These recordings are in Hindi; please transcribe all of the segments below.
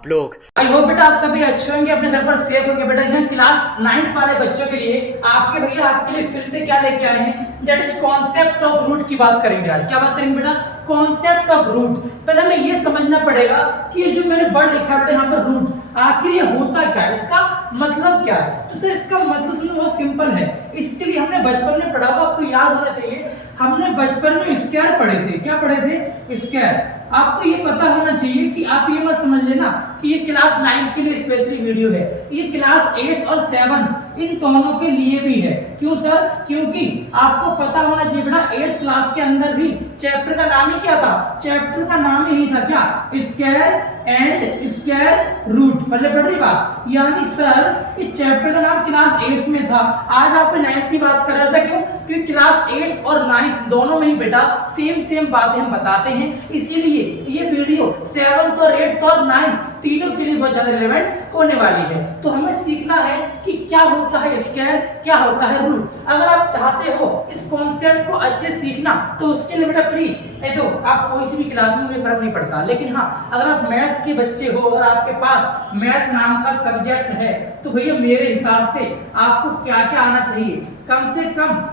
आप लोग। आई होप बेटा आप सभी अच्छे होंगे, अपने घर पर सेफ होंगे। बेटा जहाँ क्लास 9th वाले बच्चों के लिए आपके भैया आपके लिए फिर से क्या लेके आए हैं, that is concept of root की बात करेंगे आज। क्या बात करेंगे बेटा? Concept of root. पहले हमें ये समझना पड़ेगा कि ये जो मैंने वर्ड लिखा है यहाँ पर रूट, आखिर ये होता क्या है, इसका मतलब क्या है। तो सर इसका मतलब सुनो बहुत सिंपल है। इसके लिए हमने बचपन में पढ़ा हुआ, आपको याद होना चाहिए। हमने बचपन में स्क्वायर पढ़े थे। क्या पढ़े थे? स्क्वायर। आपको ये पता होना चाहिए कि आप ये मत समझ लेना कि ये क्लास 9 के लिए स्पेशली वीडियो है, ये क्लास 8 और 7 इन दोनों के लिए भी है। क्यों सर? क्योंकि आपको पता होना चाहिए बेटा 8th क्लास के अंदर भी चैप्टर का नाम ही क्या था? चैप्टर का नाम यही था, क्या? Square and square root. पहले पढ़ रही बात, यानी सर इस चैप्टर का नाम क्लास 8 में था, आज आप 9th की बात कर रहे थे। क्यों? क्योंकि क्लास 8 और 9 दोनों में ही बेटा सेम बातें हम बताते हैं, इसीलिए ये वीडियो 7th और 8th और 9 तीनों के लिए बहुत ज्यादा रिलेवेंट होने वाली है। तो हमें सीखना है कि क्या होता है स्क्वायर, क्या होता है रूट। अगर आप चाहते हो इस कॉन्सेप्ट को अच्छे से सीखना तो उसके लिए बेटा प्लीज तो आप कोई सी भी क्लास में मुझे फर्क नहीं पड़ता, लेकिन हाँ अगर आप मैथ के बच्चे हो, अगर आपके पास मैथ नाम का सब्जेक्ट है तो भैया मेरे हिसाब से आपको क्या क्या आना चाहिए, कम से कम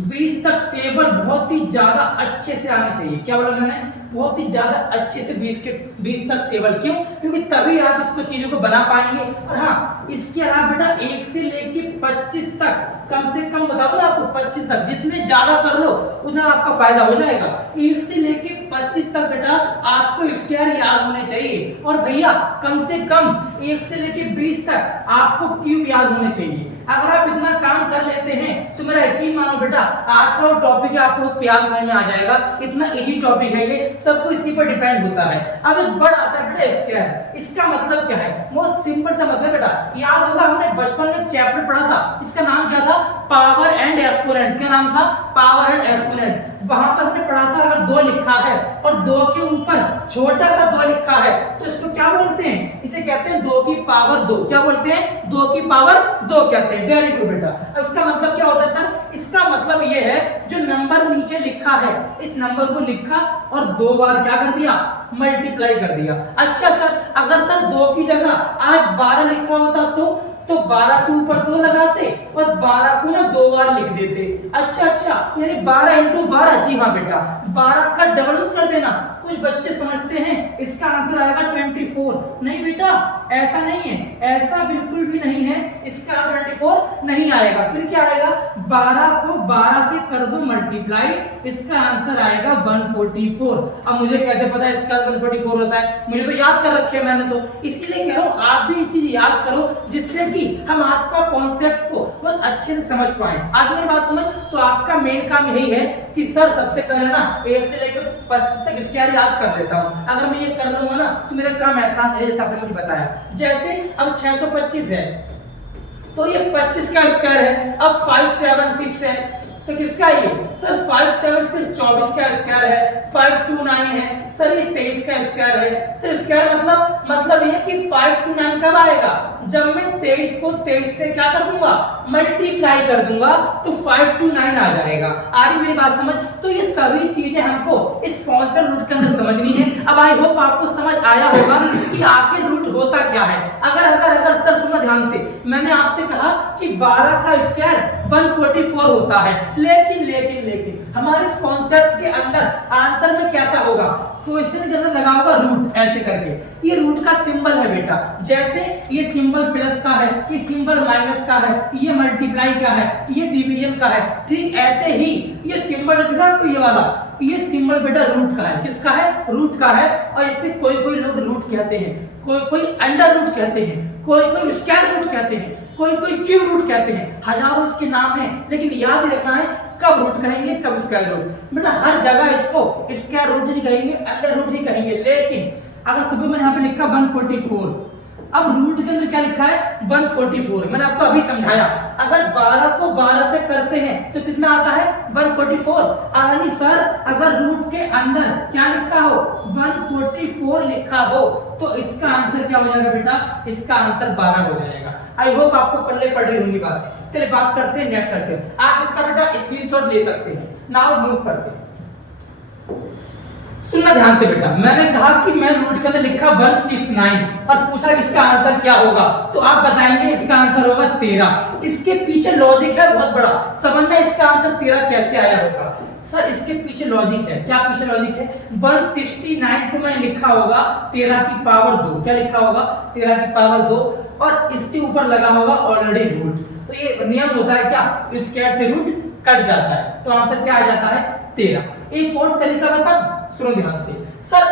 20 तक टेबल बहुत ही ज्यादा अच्छे से आने चाहिए। क्या बोला मैंने? बहुत ही ज्यादा अच्छे से 20 तक टेबल। क्यों? क्योंकि तभी आप इसको चीजों को बना पाएंगे। और हाँ इसके अलावा बेटा 1 से लेके 25 तक, कम से कम बता दो आपको 25 तक, जितने ज्यादा कर लो उतना आपका फायदा हो जाएगा। 1 से लेके 25 तक बेटा आपको स्क्वायर याद होने चाहिए, और भैया कम से कम 1 से लेके 20 तक आपको क्यूब याद होने चाहिए। अगर आप इतना काम कर लेते हैं तो मेरा यकीन मानो बेटा आज का वो टॉपिक है आपको प्यार समझ में आ जाएगा। इतना इजी टॉपिक है, ये सब कुछ इसी पर डिपेंड होता है। अब एक वर्ड आता है बेटा स्क्वायर, इसका मतलब क्या है? बहुत सिंपल सा मतलब बेटा, याद होगा हमने बचपन में चैप्टर पढ़ा था, इसका नाम क्या था? Power and exponent. क्या नाम था? Power and exponent. वहां पर हमने पढ़ा था अगर 2 लिखा है और 2 के ऊपर छोटा सा 2 लिखा है तो इसको क्या बोलते हैं? इसे कहते हैं 2 की पावर 2। क्या बोलते हैं? 2 की पावर 2 कहते हैं। वेरी गुड बेटा। अब इसका मतलब क्या होता है सर? इसका मतलब ये है जो नंबर नीचे लिखा है इस नंबर को लिखा और 2 बार क्या कर दिया? मल्टीप्लाई कर दिया। अच्छा सर अगर सर 2 की जगह आज 12 लिखा होता तो 12 के ऊपर 2 लगाते और 12 को ना 2 बार लिख देते। अच्छा यानी 12 इंटू 12। जी हाँ बेटा 12 का डबल मत कर देना। कुछ बच्चे समझते हैं इसका आंसर आएगा 24। नहीं बेटा ऐसा नहीं है, ऐसा बिल्कुल भी नहीं है। इसका आंसर 24 नहीं आएगा। फिर क्या आएगा? 12 को 12 से कर दो मल्टीप्लाई, इसका आंसर आएगा 144। अब मुझे कैसे पता है इसका 144 होता है? मुझे तो याद कर रखे है मैंने, तो इसीलिए कह रहा हूं आप भी ये चीज याद करो जिससे कि हम आज का कॉन्सेप्ट को बहुत अच्छे से समझ पाए। आज मेरी बात समझ तो आपका मेन काम यही है कि सर सबसे पहले ना 1 से लेकर 25 तक स्क्वायर याद कर लेता हूं। अगर मैं ये कर लूंगा ना तो मेरा काम आसान है, जैसा आपने मुझे बताया। जैसे अब 625 है तो ये 25 का स्क्वायर है। अब 576 है तो किसका? ये सर 576 24 का स्क्वायर है। 529 है सर ये 23 का स्क्वायर है। तो स्क्वायर मतलब ये कि 529 कब आएगा? जब मैं 23 को 23 से क्या कर दूंगा? मल्टीप्लाई कर दूंगा तो 529 आ जाएगा। आ रही मेरी बात समझ? तो ये सभी चीजें हमको इस कॉन्सेप्ट रूट के अंदर समझनी है। अब आई होप आपको समझ आया होगा कि आखिर रूट होता क्या है। अगर सर सुनो ध्यान से, मैंने आपसे कहा कि 12 का स्क्वायर 144 होता है, लेकिन हमारे इस कॉन्सेप्ट के अंदर आंसर में कैसा होगा? क्वेश्चन के अंदर लगा होगा रूट ऐसे करके। ये रूट का सिंबल है बेटा, जैसे ये सिंबल प्लस का है, ये सिंबल माइनस का है, ये मल्टीप्लाई का है, ये डिवीजन का है। ठीक ऐसे ही ये सिंबल दिख रहा है आपको, ये वाला ये सिंबल बेटा रूट का है। किसका है? रूट का है। और इसे कोई लोग रूट कहते हैं, कोई अंडर रूट कहते हैं, कोई स्क्वायर रूट कहते हैं, कोई क्यूब रूट कहते हैं। हजारों इसके नाम हैं, लेकिन याद रखना है कब रूट कहेंगे कब स्क्वायर रूट। बेटा हर जगह इसको स्क्वायर रूट ही कहेंगे, अंडर रूट ही कहेंगे। लेकिन अगर कभी मैंने यहाँ पे लिखा 144, अब रूट के अंदर क्या लिखा है? 144। मैंने आपको अभी समझाया अगर 12 को 12 से करते हैं तो कितना आता है? 144। यानी सर अगर रूट के अंदर क्या लिखा हो? 144 लिखा हो तो इसका आंसर क्या हो जाएगा बेटा? इसका आंसर 12 हो जाएगा। आई होप आपको पहले पढ़ रही होंगी बातें। चलिए बात करते हैं नेक्स्ट करते हैं। आप इसका बेटा स्क्रीनशॉट ले सकते हैं। नाउ मूव करते हैं। सुनना ध्यान से बेटा, मैंने कहा कि मैं रूट के अंदर लिखा 169 और पूछा कि इसका आंसर क्या होगा, तो आप बताएंगे इसका आंसर होगा 13। इसके पीछे लॉजिक है बहुत बड़ा, समझना इसका आंसर 13 कैसे आया होगा। सर इसके पीछे लॉजिक है, क्या पीछे लॉजिक है, 169 को मैं लिखा होगा 13 की पावर 2, क्या लिखा होगा 13 की पावर 2 और इसके ऊपर लगा होगा ऑलरेडी रूट। तो ये नियम होता है क्या, स्क्वायर से रूट कट जाता है, तो आंसर क्या आ जाता है 13। एक और तरीका बता, सुनो ध्यान से। सर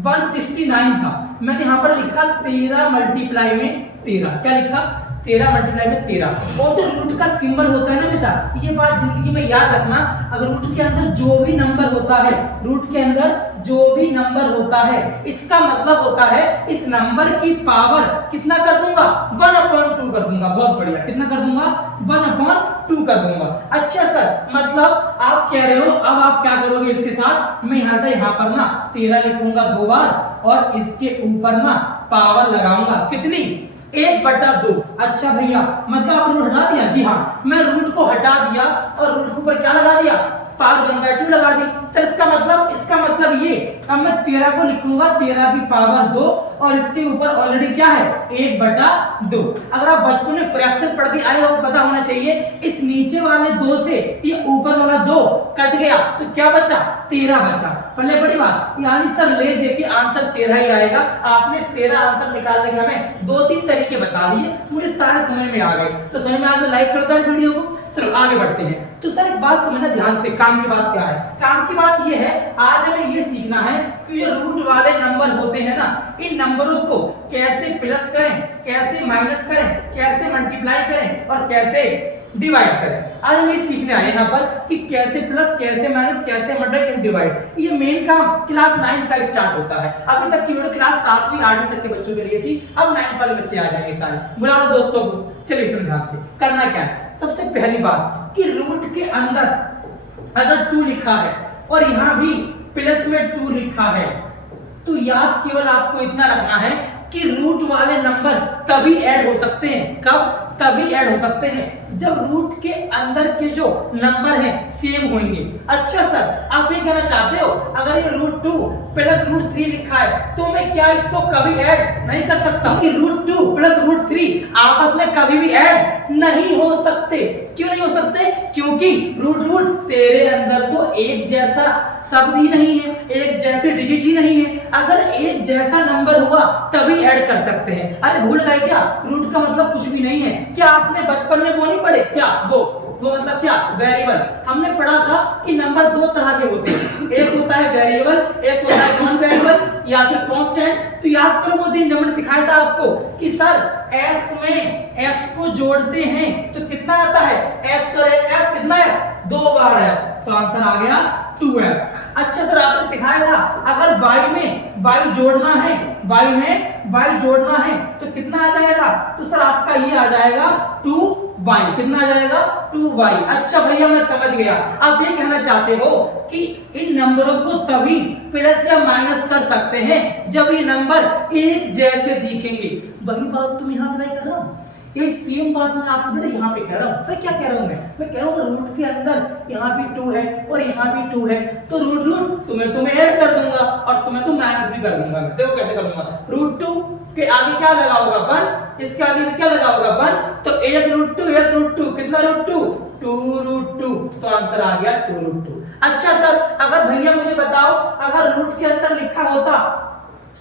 169 था, मैंने यहां पर लिखा 13 मल्टीप्लाई में 13, क्या लिखा 13 मल्टीप्लाई में 13। और जो रूट का सिंबल होता है ना बेटा, ये बात जिंदगी में याद रखना, अगर रूट के अंदर जो भी नंबर होता है, रूट के अंदर जो भी नंबर होता है, इसका मतलब होता है इस नंबर की पावर कितना कर दूंगा 1/2 कर दूंगा। बहुत बढ़िया, कितना कर दूंगा 1/2 कर दूंगा। अच्छा सर मतलब आप कह रहे हो, अब आप क्या करोगे इसके साथ, मैं यहाँ पर ना 13 लिखूंगा 2 बार और इसके ऊपर ना पावर लगाऊंगा कितनी 1/2। अच्छा भैया मतलब आपने रूट हटा दिया, जी हाँ मैं रूट को हटा दिया और रूट के ऊपर क्या लगा दिया, पावर 1/2 लगा दी। सर इसका मतलब ये, अब मैं 13 को लिखूंगा 13 की पावर 2 और इसके ऊपर ऑलरेडी क्या है 1/2। अगर आप बचपन में फ्रैक्शन पढ़ के आए हो पता होना चाहिए, इस नीचे वाले 2 से ये ऊपर वाला 2 कट गया तो क्या बचा 13 बचा। पहले बड़ी बात, यानी सर ले दे के आंसर 13 ही आएगा। आपने 13 आंसर निकालने के हमें 2-3 तरीके बता दिए, मुझे सारे समझ में आ गए। तो समझ में आ गया, लाइक करो तो वीडियो को। चलो आगे बढ़ते हैं। तो सर एक बात समझना ध्यान से, काम की बात क्या है, काम की बात ये है, आज हमें ये सीखना है कि ये रूट वाले नंबर होते हैं ना, इन नंबरों को कैसे प्लस करें, कैसे माइनस करें, कैसे मल्टीप्लाई करें और कैसे डिवाइड करें। आज हम ये सीखने आए यहाँ पर कि कैसे प्लस, कैसे माइनस, कैसे मल्टीप्लाई, कैसे डिवाइड। ये मेन काम क्लास 9 का स्टार्ट होता है। अभी तक की वीडियो क्लास 7वीं 8वीं तक के बच्चों के लिए थी, अब 9th वाले बच्चे आ जाएंगे सारे। बुला लो दोस्तों को। चलिए फिर ध्यान से करना क्या है, सबसे पहली बात कि रूट के अंदर अगर 2 लिखा है और यहाँ भी प्लस में 2 लिखा है, तो याद केवल आपको इतना रखना है कि रूट वाले नंबर तभी ऐड हो सकते हैं, कब, तभी ऐड हो सकते हैं जब रूट के अंदर के जो नंबर हैं सेम होंगे। अच्छा सर आप ये कहना चाहते हो अगर ये √2 प्लस √3 लिखा है तो मैं क्या इसको कभी ऐड नहीं कर सकता कि √2 प्लस √3 आपस में कभी भी ऐड नहीं हो सकते। क्यों नहीं हो सकते, क्योंकि रूट तेरे अंदर तो एक जैसा शब्द ही नहीं है, एक जैसे डिजिट ही नहीं है। अगर एक जैसा नंबर हुआ तभी ऐड कर सकते हैं। अरे भूल गए क्या, रूट का मतलब कुछ भी नहीं है। क्या आपने बचपन में वो नहीं पढ़े क्या, वो मतलब क्या, वेरिएबल। हमने पढ़ा था कि नंबर 2 तरह के होते हैं, एक होता है वेरिएबल, एक होता है नॉन वेरिएबल या फिर कांस्टेंट। तो याद करो वो दिन जब मैंने सिखाया था आपको कि सर x में x को जोड़ते हैं तो कितना आता है, x और x कितना है 2 बार x, तो आंसर आ गया 2x। अच्छा सर आपने सिखाया था अगर y में y जोड़ना है, y में y जोड़ना है तो कितना आ जाएगा, तो सर आपका ये आ जाएगा 2y, कितना आ जाएगा 2y। अच्छा भैया मैं समझ गया, आप ये कहना चाहते हो कि इन नंबरों को तभी प्लस या माइनस कर सकते हैं जब ये नंबर एक जैसे दिखेंगे। वही बात तुम यहाँ अप्लाई कर रहा हूँ, ये सेम बात मैं आपसे बेटा यहाँ पे कह रहा हूँ। मैं क्या कह रहा हूँ, मैं कह रहा हूँ रूट के अंदर यहाँ भी 2 है और यहाँ भी 2 है तो रूट तुम्हें ऐड कर दूंगा और तुम्हें तो माइनस भी कर दूंगा। मैं देखो कैसे करूंगा, √2 के आगे क्या लगा होगा 1, इसके आगे क्या लगा होगा 1, तो एक √2 कितना √2 2√2, तो आंसर आ गया 2√2। अच्छा सर अगर भैया मुझे बताओ अगर रूट के अंदर लिखा होता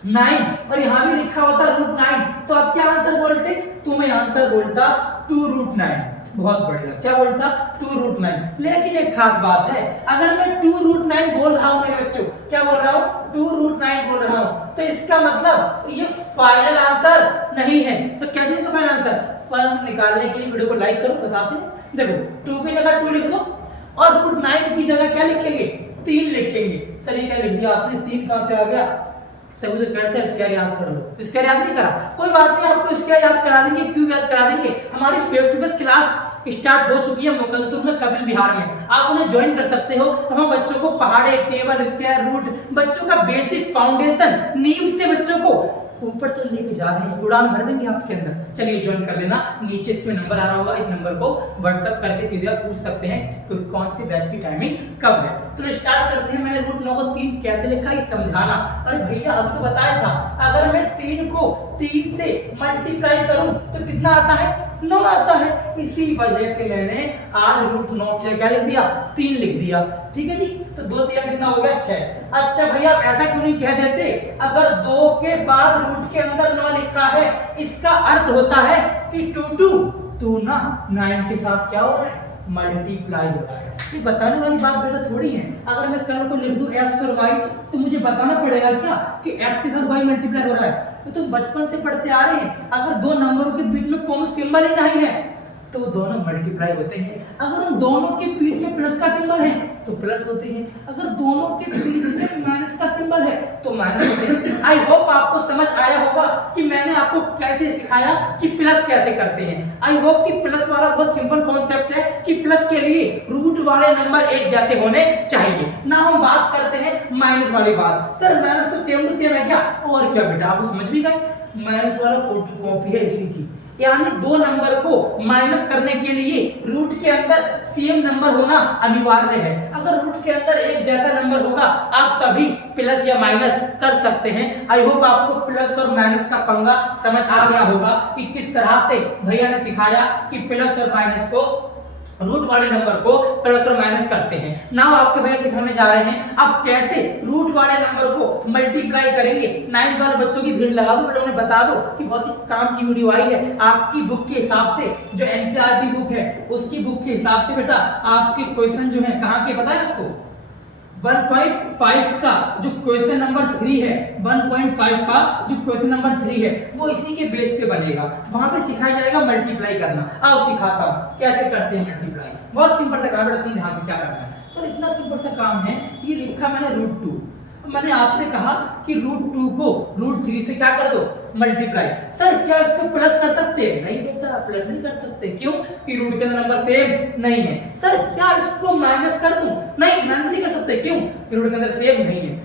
9 और यहाँ भी लिखा होता √9 तो आप क्या आंसर बोलते, तुम्हें आंसर बोलता 2√9। बहुत बढ़िया, क्या बोलता 2√9। लेकिन एक खास बात है, अगर मैं 2√9 बोल रहा हूँ मेरे बच्चों, क्या बोल रहा हूँ 2√9 बोल रहा हूँ, तो इसका मतलब ये फाइनल आंसर नहीं है। तो कैसे नहीं फाइनल आंसर, फाइनल निकालने के लिए वीडियो को लाइक करो, बताते हैं। देखो 2 की जगह 2 लिख दो और √9 की जगह क्या लिखेंगे 3 लिखेंगे। सर ये क्या लिख दिया आपने, 3 कहां से आ गया, तब मुझे कहते हैं स्क्वायर याद कर लो। स्क्वायर याद नहीं करा, कोई बात नहीं, आपको स्क्वायर याद करा देंगे, क्यूब याद करा देंगे। हमारी face to face class start हो चुकी है मुकंदपुर में, कपिल बिहार में, आप उन्हें ज्वाइन कर सकते हो। हम बच्चों को पहाड़े, टेबल, स्क्वायर, रूट, बच्चों का बेसिक फाउंडेशन नींव से बच्चों को ऊपर तक लेके जा रहे हैं, उड़ान भर देंगे आपके अंदर। चलिए ज्वाइन कर लेना, नीचे इसमें नंबर आ रहा होगा, इस नंबर को व्हाट्सएप करके सीधे आप पूछ सकते हैं कि कौन सी बैच की टाइमिंग कब है। तो स्टार्ट करते हैं। मैंने रूट 9 को 3 कैसे लिखा ये समझाना। अरे भैया अब तो बताया था, अगर मैं 3 को 3 से मल्टीप्लाई करूं तो कितना आता है, 9 आता है। इसी वजह से मैंने आज रूट 9 की जगह क्या लिख दिया, 3 लिख दिया। ठीक है जी, तो 2 3 कितना हो गया, 6। अच्छा भैया ऐसा क्यों नहीं कह देते, अगर 2 के बाद रूट के अंदर 9 लिखा है, इसका अर्थ होता है कि 2 ना 9 के साथ क्या हो रहा है, मल्टीप्लाई हो रहा है। ये बताने वाली बात बेटा थोड़ी है। अगर मैं कल को लिख दूं x और y, तो मुझे बताना पड़ेगा क्या कि x के साथ y मल्टीप्लाई हो रहा है। तो तुम बचपन से पढ़ते आ रहे हैं, अगर 2 नंबरों के बीच में कोई सिंबल ही नहीं है तो वो दोनों मल्टीप्लाई होते हैं। अगर उन दोनों के बीच में प्लस का सिंबल है तो प्लस होते हैं, अगर दोनों के बीच में माइनस का सिंबल है तो माइनस होते हैं। आई होप आपको समझ आया होगा कि मैंने आपको कैसे सिखाया कि प्लस कैसे करते हैं। आई होप कि प्लस वाला बहुत सिंपल कॉन्सेप्ट है कि प्लस के लिए रूट वाले नंबर एक जैसे होने चाहिए। ना हम बात करते हैं माइनस वाली बात। सर माइनस तो सेम टू सेम है क्या, और क्या बेटा आप समझ भी गए, माइनस वाला फोटोकॉपी है इसी की। यानी 2 नंबर को माइनस करने के लिए रूट के अंदर सेम नंबर होना अनिवार्य है। अगर रूट के अंदर एक जैसा नंबर होगा आप तभी प्लस या माइनस कर सकते हैं। आई होप आपको प्लस और माइनस का पंगा समझ आ गया होगा कि किस तरह से भैया ने सिखाया कि प्लस और माइनस को, रूट वाले नंबर को प्लस और माइनस करते हैं। नाउ आपके भैया सिखाने जा रहे हैं अब कैसे रूट वाले नंबर को मल्टीप्लाई करेंगे। 9 वाले बच्चों की भीड़ लगा दो बेटा, उन्हें बता दो कि बहुत ही काम की वीडियो आई है। आपकी बुक के हिसाब से, जो एनसीईआरटी बुक है उसकी बुक के हिसाब से बेटा आपके क्वेश्चन जो है कहाँ के पता है आपको, 1.5 का जो क्वेश्चन नंबर 3 है, 1.5 का जो क्वेश्चन नंबर 3 है वो इसी के बेस पे बनेगा। वहां पे सिखाया जाएगा मल्टीप्लाई करना। आओ सिखाता हूं कैसे करते हैं मल्टीप्लाई। बहुत सिंपल सा काम है, बेटा ध्यान से क्या करना है। सर इतना सिंपल सा काम है, ये लिखा मैंने रूट 2, मैंने आपसे कहा कि रूट 2 को रूट 3 से क्या कर दो, मल्टीप्लाई। सर क्या इसको प्लस कर सकते हैं, नहीं बेटा प्लस नहीं कर सकते। क्यों कि रूट के अंदर नंबर सेम नहीं है। सर क्या इसको माइनस कर दूं, नहीं माइनस नहीं कर सकते। क्यों कि रूट के अंदर सेम नहीं है।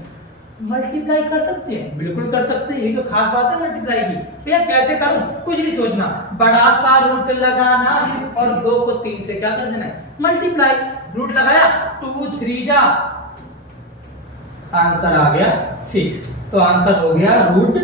मल्टीप्लाई कर सकते हैं, बिल्कुल कर सकते हैं, यही तो खास बात है मल्टीप्लाई की। भैया कैसे करूं, कुछ नहीं सोचना, बड़ा सा रूट लगाना है और 2 को 3 से क्या कर देना है, मल्टीप्लाई। रूट लगाया 2 3 जा, आंसर आ गया 6, तो आंसर हो गया root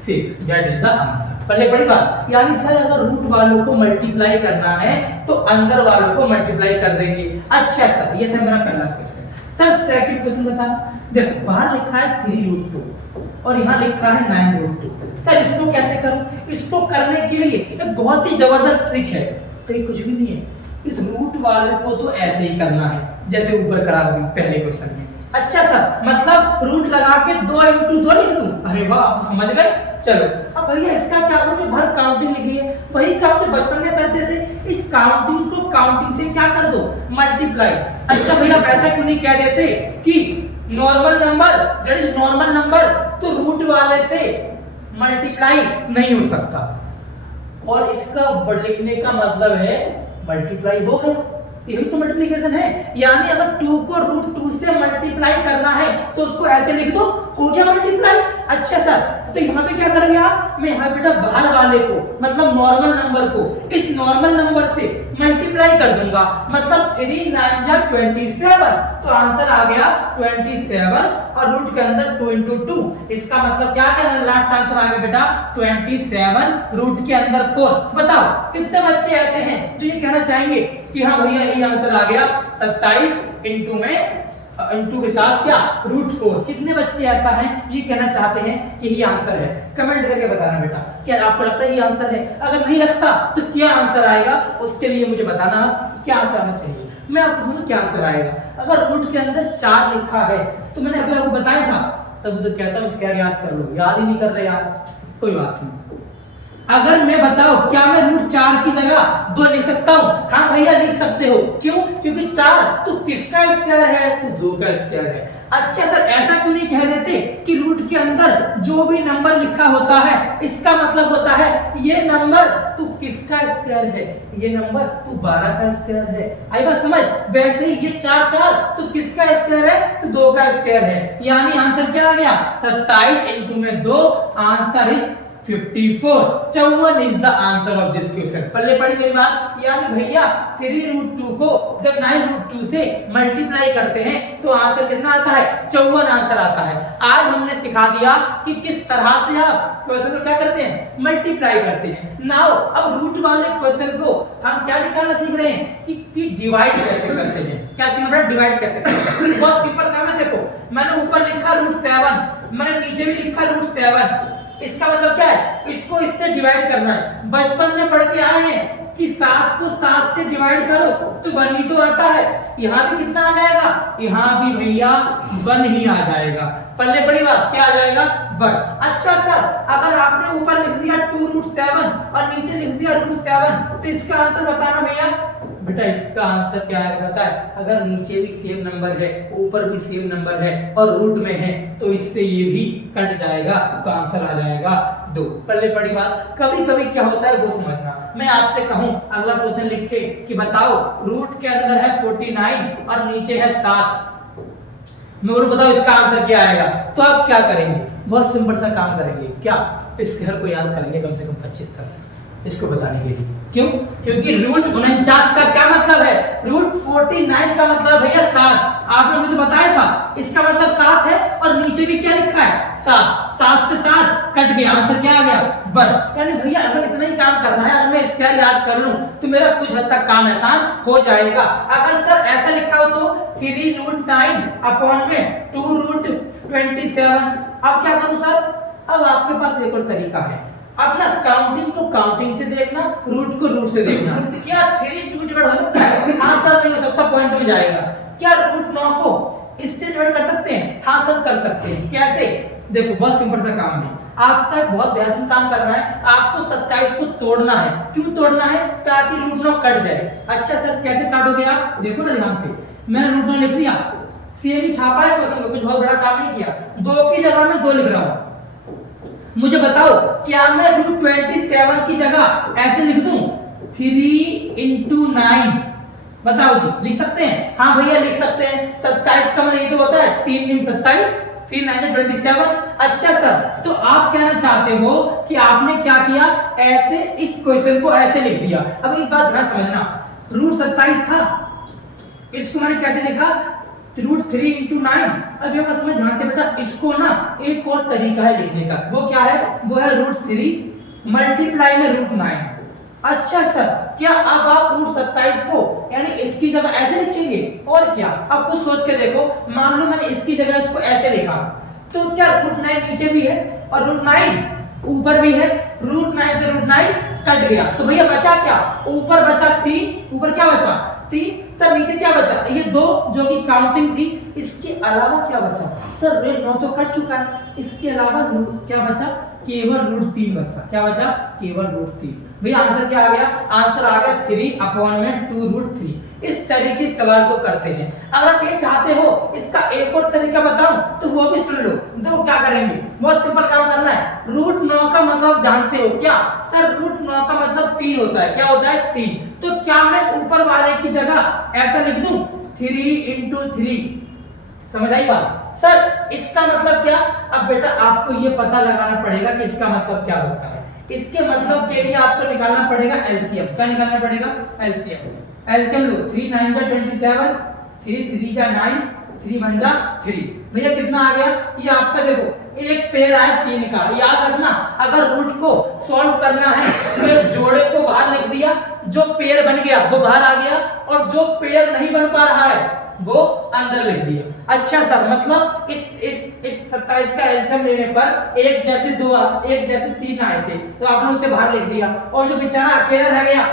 6, that is the answer. पहले बड़ी बात, यानी सर अगर रूट वालों को मल्टीप्लाई करना है तो अंदर वालों को मल्टीप्लाई कर देंगे। अच्छा सर ये था मेरा पहला क्वेश्चन। सर सेकंड क्वेश्चन बता, देखो बाहर लिखा है 3 रूट 2 और यहाँ लिखा है 9 रूट 2। सर इसको कैसे करूं, इसको करने के लिए एक बहुत ही जबरदस्त ट्रिक है। तो कुछ भी नहीं है, इस रूट वाले को तो ऐसे ही करना है जैसे ऊपर करा पहले क्वेश्चन में। अच्छा सर मतलब रूट लगा के 2 × 2 लिख दूं, अरे वाह आप समझ गए। चलो अब भैया इसका क्या करूं, जो भर काउंटिंग लिखी है वही काम जो बचपन में करते थे, इस काउंटिंग को काउंटिंग से क्या कर दो, मल्टीप्लाई। अच्छा भैया ऐसा क्यों नहीं कह देते कि normal number, that is normal number तो रूट वाले से मल्टीप्लाई नहीं हो सकता, और इसका लिखने का मतलब है मल्टीप्लाई हो गया, यही तो मल्टीप्लिकेशन है। यानी अगर 2 को रूट 2 से मल्टीप्लाई करना है तो उसको ऐसे लिख दो, हो गया मल्टीप्लाई। अच्छा सर तो यहाँ पे क्या करेंगे आप, मैं यहाँ बेटा बाहर वाले को मतलब नॉर्मल नंबर को इस नॉर्मल नंबर से मल्टीप्लाई कर दूंगा, मतलब 3 9 जा 27, तो आंसर आ गया 27 और रूट के अंदर 2 × 2, इसका मतलब क्या है, लास्ट आंसर आ गया बेटा 27 रूट के अंदर 4। बताओ कितने बच्चे ऐसे हैं जो ये कहना चाहेंगे कि हाँ भैया यही आंसर आ गया 27 इंटू के साथ क्या रूट 4। कितने बच्चे ऐसा हैं जो कहना चाहते हैं कि ये आंसर है, कमेंट करके बताना बेटा, क्या आपको लगता है ये आंसर है। अगर नहीं लगता तो क्या आंसर आएगा उसके लिए मुझे बताना क्या आंसर आना चाहिए। मैं आपको सुनो क्या आंसर आएगा। अगर रूट के अंदर 4 लिखा है तो मैंने अभी आपको बताया था, तब तो कहता हूँ इसका याद कर लो, याद ही नहीं कर रहे यार, कोई बात नहीं। अगर मैं बताओ क्या मैं रूट 4 की जगह 2 लिख सकता हूँ, हाँ भैया लिख सकते हो। क्यों, क्योंकि 4 तो किसका स्क्वायर है, तो 2 का स्क्वायर है। अच्छा सर ऐसा क्यों नहीं कह देते कि रूट के अंदर जो भी नंबर लिखा होता है इसका मतलब होता है ये नंबर तू किसका स्क्वायर है, ये नंबर तू 12 का स्क्वायर है। आई बात समझ। वैसे ही ये 4 4 तो किसका स्क्वायर है, तो 2 का स्क्वायर है, यानी आंसर क्या आ गया 27 इंटू में 2, answer is 54। 54 is the answer of this question. पहले पढ़ी मेरी बात, यानी भैया 3√2 को जब 9√2 से मल्टीप्लाई करते हैं तो आंसर कितना आता है 54 आंसर आता है। आज हमने सिखा दिया कि किस तरह से आप क्वेश्चन को क्या करते हैं मल्टीप्लाई करते हैं। नाउ अब रूट वाले क्वेश्चन को हम क्या निकालना सीख रहे हैं कि डिवाइड कैसे करते हैं। क्या सीख रहे हैं डिवाइड कैसे करते हैं। बहुत सिंपल काम है। देखो मैंने ऊपर लिखा √7, मैंने नीचे भी लिखा √7। इसका मतलब क्या है, इसको इससे डिवाइड करना है। बचपन में पढ़ के आए हैं कि 7 को 7 से डिवाइड करो तो 1 ही तो आता है। यहाँ भी कितना आ जाएगा, यहाँ भी भैया 1 ही आ जाएगा। पहले बड़ी बात क्या आ जाएगा 1। अच्छा सर अगर आपने ऊपर लिख दिया 2√7 और नीचे लिख दिया √7 तो इसका आंसर बताना भैया। बेटा इसका आंसर क्या है पता है, अगर नीचे भी सेम नंबर है ऊपर भी सेम नंबर है और रूट में है तो इससे ये भी कट जाएगा तो आंसर आ जाएगा 2। पहले बड़ी बात, कभी कभी क्या होता है वो समझना। मैं आपसे कहूं अगला क्वेश्चन लिखे कि बताओ रूट के अंदर है 49 और नीचे है 7, मैं बोलूं बताओ इसका आंसर क्या आएगा, तो आप क्या करेंगे, बहुत सिंपल सा काम करेंगे। क्या इसके हर को याद करेंगे कम से कम 25 तक इसको बताने के लिए। क्यों, क्योंकि √49 का क्या मतलब है, √49 का मतलब भैया 7। आपने मुझे बताया था इसका मतलब 7 है और नीचे भी क्या लिखा है 7। 7 से 7 कट गया, आंसर क्या आ गया 1। यानी भैया हमें इतना ही काम करना है, अगर मैं स्क्वायर याद कर लूं तो मेरा कुछ हद तक काम आसान हो जाएगा। अगर सर ऐसा लिखा हो तो 3√9 अपॉन में 2√27। अब क्या करूं सर, अब आपके पास एक और तरीका है। अब ना काउंटिंग को काउंटिंग से देखना, रूट को रूट से देखना। क्या 3 2 डिवाइड हो सकता है, हाँ सर नहीं हो सकता, पॉइंट में जाएगा। क्या √9 को इससे डिवाइड कर सकते हैं, हाँ सर कर सकते हैं। कैसे, देखो बहुत सिंपल सा काम है। आपका एक बहुत बेहतरीन काम करना है, आपको 27 को तोड़ना है। क्यों तोड़ना है, ताकि √9 कट जाए। अच्छा सर कैसे काटोगे आप, देखो ना ध्यान से, मैंने √9 लिख दिया, सेम ही छापा है क्वेश्चन में, कुछ बहुत बड़ा काम नहीं किया। 2 की जगह में 2 लिख रहा हूं। मुझे बताओ क्या मैं √27 की जगह ऐसे लिख दूं 3 × 9, बताओ जी लिख सकते हैं, हाँ भैया लिख सकते हैं। 27 का मतलब ये तो होता है 3 × 27, 3 × 9 = 27। अच्छा सर तो आप कहना चाहते हो कि आपने क्या किया, ऐसे इस क्वेश्चन को ऐसे लिख दिया। अब एक बात ध्यान समझना, √27 था, इसको मैंने कैसे लिखा √3 × 9। अब जब समझ ध्यान से बेटा, इसको ना एक और तरीका है लिखने का, वो क्या है, वो है √3 मल्टीप्लाई में √9। अच्छा सर क्या अब आप √27 को यानी इसकी जगह ऐसे लिखेंगे, और क्या, अब कुछ सोच के देखो। मान लो मैंने इसकी जगह इसको ऐसे लिखा तो क्या √9 नीचे भी है और √9 ऊपर भी है, √9 से √9 कट गया तो भैया बचा क्या, ऊपर बचा 3, ऊपर क्या बचा 3, सर नीचे क्या बचा, ये 2 जो कि काउंटिंग थी। इसके अलावा क्या बचा, सर 9 तो कट चुका है, इसके अलावा क्या बचा, केवल √3 बचा। क्या बचा, केवल √3। भैया आंसर क्या आ गया, आंसर आ गया 3/2√3। इस तरीके से सवाल को करते हैं। अगर आप ये चाहते हो इसका एक और तरीका बताऊं तो वो भी सुन लो। देखो क्या करेंगे, बहुत सिंपल काम करना है। √9 का मतलब जानते हो क्या, सर √9 का मतलब 3 होता है। क्या होता है 3। तो क्या मैं ऊपर वाले की जगह ऐसा लिख दूं 3 × 3, समझ आई बात। सर इसका मतलब क्या, अब बेटा आपको ये पता लगाना पड़ेगा कि इसका मतलब क्या होता है। इसके मतलब के लिए आपको निकालना पड़ेगा एलसीएम। क्या निकालना पड़ेगा, एलसीएम। एलसीएम लो, 3 × 9 = 27, 3 × 3 = 9, 3 × 1 = 3। भैया कितना आ गया, ये आपका देखो एक पेयर आया 3 का। याद रखना अगर रूट को सॉल्व करना है तो जोड़े को बाहर लिख दिया, जो पेयर बन गया वो बाहर आ गया, और जो पेयर नहीं बन पा रहा है वो अंदर लिख दिया। अच्छा सर मतलब इस 27 का एलसीएम लेने पर एक जैसे 2 एक जैसे 3 आए थे तो आपने उसे बाहर लिख दिया, और जो बेचारा अकेला रह गया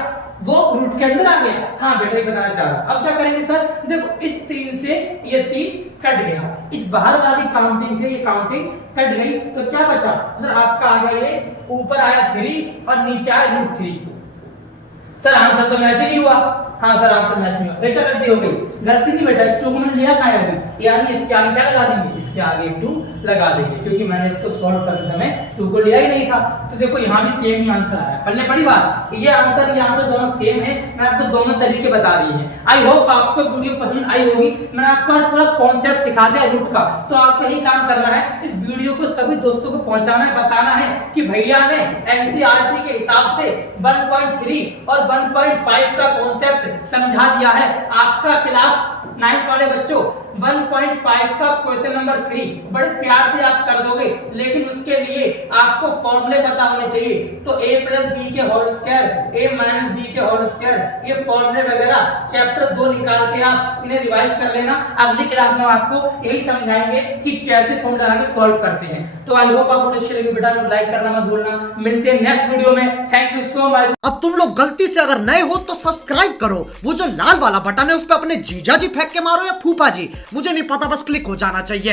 वो रूट के अंदर आ गया। हाँ बेटा ये बताना चाह रहा। अब क्या करेंगे सर, देखो इस 3 से ये 3 कट गया, इस बाहर वाली काउंटिंग से ये काउंटिंग कट गई, तो क्या बचा सर, आपका आ गया ये ऊपर आया 3 और नीचे आया √3। सर आंसर तो मैच ही नहीं हुआ। हाँ सर आंसर मैच नहीं हुआ। बेटा गलती हो गई, गलती नहीं बेटा, इसको मैंने लिया कहाँ है अभी, यानी इसके आगे क्या लगा देंगे, इसके आगे 2 लगा देंगे, क्योंकि मैंने इसको सॉल्व करते समय 2 को लिया ही नहीं था। तो देखो यहाँ भी सेम ही आंसर आया। पहले बड़ी बात, ये आंसर दोनों सेम है। मैं आपको दोनों तरीके बता दिए हैं। आई होप आपको वीडियो पसंद आई होगी। मैंने आपको आज पूरा कॉन्सेप्ट सिखा दिया रूट का। तो आपको यही काम करना है, इस वीडियो को सभी दोस्तों को पहुंचाना है, बताना है कि भैया ने एनसीईआरटी के हिसाब से 1.3 और 1.5 का कॉन्सेप्ट समझा दिया है। आपका क्लास 9th वाले बच्चों 1.5 का क्वेश्चन नंबर 3 बड़े प्यार से आप कर दोगे, लेकिन उसके लिए आपको फॉर्मूले पता होने चाहिए। तो a + b के होल स्क्वायर, a - b के होल स्क्वायर, ये फॉर्मूले वगैरह चैप्टर 2 निकाल के आप इन्हें रिवाइज कर लेना। अगली क्लास में आपको यही समझाएंगे कि कैसे फॉर्मूला लगा के सॉल्व करते हैं। तो आई होप आपको अच्छी लगी बेटा, लाइक करना मत भूलना। मिलते हैं नेक्स्ट वीडियो में। Thank you so much. अब तुम लोग गलती से अगर नए हो तो सब्सक्राइब करो, वो जो लाल वाला बटन है उस पर अपने जीजा जी फेंक के मारो या फूफा जी, मुझे नहीं पता, बस क्लिक हो जाना चाहिए।